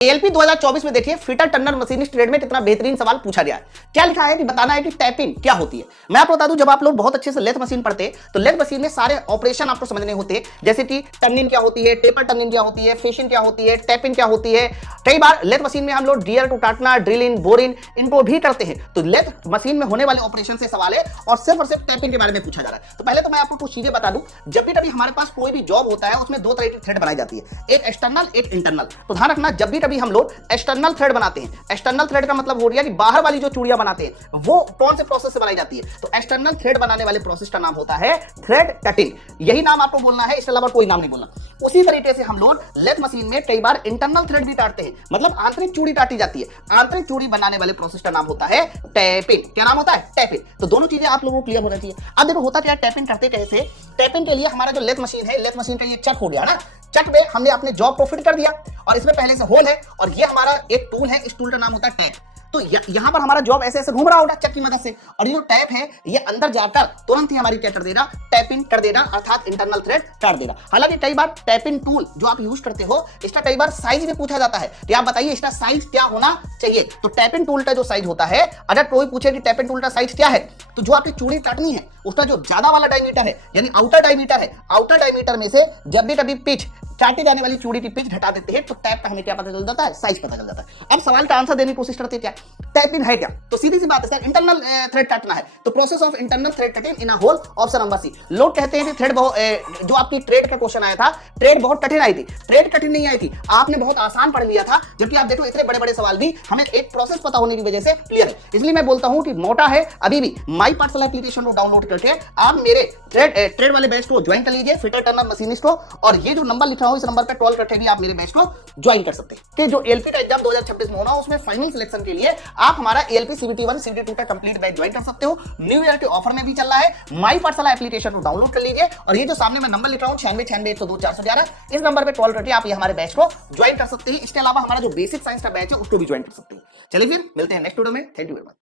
ALP 2024 में देखिए fitter Turner machinist trade में कितना बेहतरीन सवाल पूछा गया है। क्या लिखा है कि बताना है कि टैपिंग क्या होती है। मैं आपको बता दूं, जब आप लोग बहुत अच्छे से लेथ मशीन पढ़ते तो लेथ मशीन में सारे ऑपरेशन आपको समझने होते हैं, जैसे कि टर्निंग क्या होती है, टेपर टर्निंग क्या होती है, फेशिंग क्या होती है, टैपिंग क्या होती है। कई बार लेथ मशीन में हम लोग गियर टू काटना, ड्रिलिंग, बोरिंग इनको भी करते हैं। तो लेथ मशीन में होने वाले ऑपरेशन से सवाल है और सिर्फ टैपिंग के बारे में पूछा जा रहा है। तो पहले तो मैं आपको कुछ चीजें बता दूं, जब भी कभी हमारे पास कोई भी जॉब होता है उसमें दो तरह की थ्रेड बनाई जाती है, एक एक्सटर्नल एक इंटरनल। तो ध्यान रखना, जब भी कभी हम लोग एक्सटर्नल थ्रेड बनाते हैं, एक्सटर्नल थ्रेड का मतलब हो गया कि बाहर वाली जो चूड़ियां बनाते हैं वो कौन से प्रोसेस से बनाई जाती है। तो एक्सटर्नल थ्रेड बनाने वाले प्रोसेस का नाम होता है थ्रेड कटिंग। यही नाम आपको बोलना है, इसके अलावा कोई नाम नहीं बोलना। उसी तरीके से हम लोग लेथ मशीन में कई बार इंटरनल थ्रेड भी काटते हैं, मतलब आंतरिक चूड़ी काटी जाती है। आंतरिक चूड़ी बनाने वाले प्रोसेस का नाम होता है टैपिंग। क्या नाम होता है? टैपिंग। तो दोनों चीजें आप लोगों को क्लियर होना चाहिए। अब देखो होता क्या है, टैपिंग करते कैसे। टैपिंग के लिए हमारा जो लेथ मशीन है, लेथ मशीन का ये चक हो गया ना, चक में हमने अपने जॉब को फिट कर दिया और इसमें पहले से होल है और ये हमारा एक टूल है, इस टूल का नाम होता है टैप। तो यहां पर हमारा जॉब ऐसे ऐसे घूम रहा होगा चक की मदद से, और ये जो टैप है ये अंदर जाकर तुरंत ही हमारी क्या कर देगा, टैपिंग कर देगा, अर्थात इंटरनल थ्रेड काट देगा। हालांकि कई बार टैपिंग टूल जो आप यूज करते हो इसका कई बार साइज भी पूछा जाता है कि आप बताइए इसका साइज क्या होना चाहिए। तो टैपिंग टूल का जो साइज होता है, अगर कोई पूछे कि टैपिंग टूल का साइज क्या है, तो जो आपकी चूड़ी काटनी है उसका जो ज्यादा वाला डायमीटर है, यानी आउटर डायमीटर है, आउटर डायमीटर में से जब भी कभी पिच काटी जाने वाली चूड़ी की पिच घटा देते हैं तो टैप का हमें क्या पता चल जाता है, साइज पता चल जाता है। अब सवाल का आंसर देने की कोशिश करते हैं, क्या टैपिंग है क्या? तो सीधी सी बात है सर, इंटरनल थ्रेड काटना है तो process of internal thread cutting in a hole, option number C. लोग कहते हैं कि थ्रेड जो आपकी ट्रेड का क्वेश्चन आया था, ट्रेड बहुत कठिन आई थी। ट्रेड कठिन नहीं आई थी, आपने बहुत आसान पढ़ लिया था, जबकि आप देखो इतने बड़े बड़े सवाल भी हमें एक प्रोसेस पता होने की वजह से क्लियर है। इसलिए मैं बोलता हूं कि मोटा है अभी भी माई पाठशाला एप्लीकेशन को डाउनलोड करके आप मेरे ट्रेड वाले बैच को ज्वाइन कर लीजिए, फिटर टर्नर मशीनिस्ट को, और ये जो नंबर लिखा हो इस नंबर पर कॉल करके भी आप मेरे बैच को ज्वाइन कर सकते हैं। कि जो एएलपी का एग्जाम 2026 में होना उसमें फाइनल सिलेक्शन के लिए आप हमारा एएलपी सीबीटी 1 सीबीटी 2 का कंप्लीट बैच ज्वाइन कर सकते हो। न्यू ईयर के ऑफर में भी चल रहा है। माई पाठशाला एप्लीकेशन को डाउनलोड कर लीजिए और ये जो सामने मैं नंबर लिख रहा हूं 9696102411, इस नंबर पे कॉल करके आप ये हमारे बैच को ज्वाइन कर सकते हैं। इसके अलावा हमारा जो बेसिक साइंस का बैच है उसको भी ज्वाइन कर सकते हैं। चलिए फिर मिलते हैं नेक्स्ट वीडियो में। Thank you very much.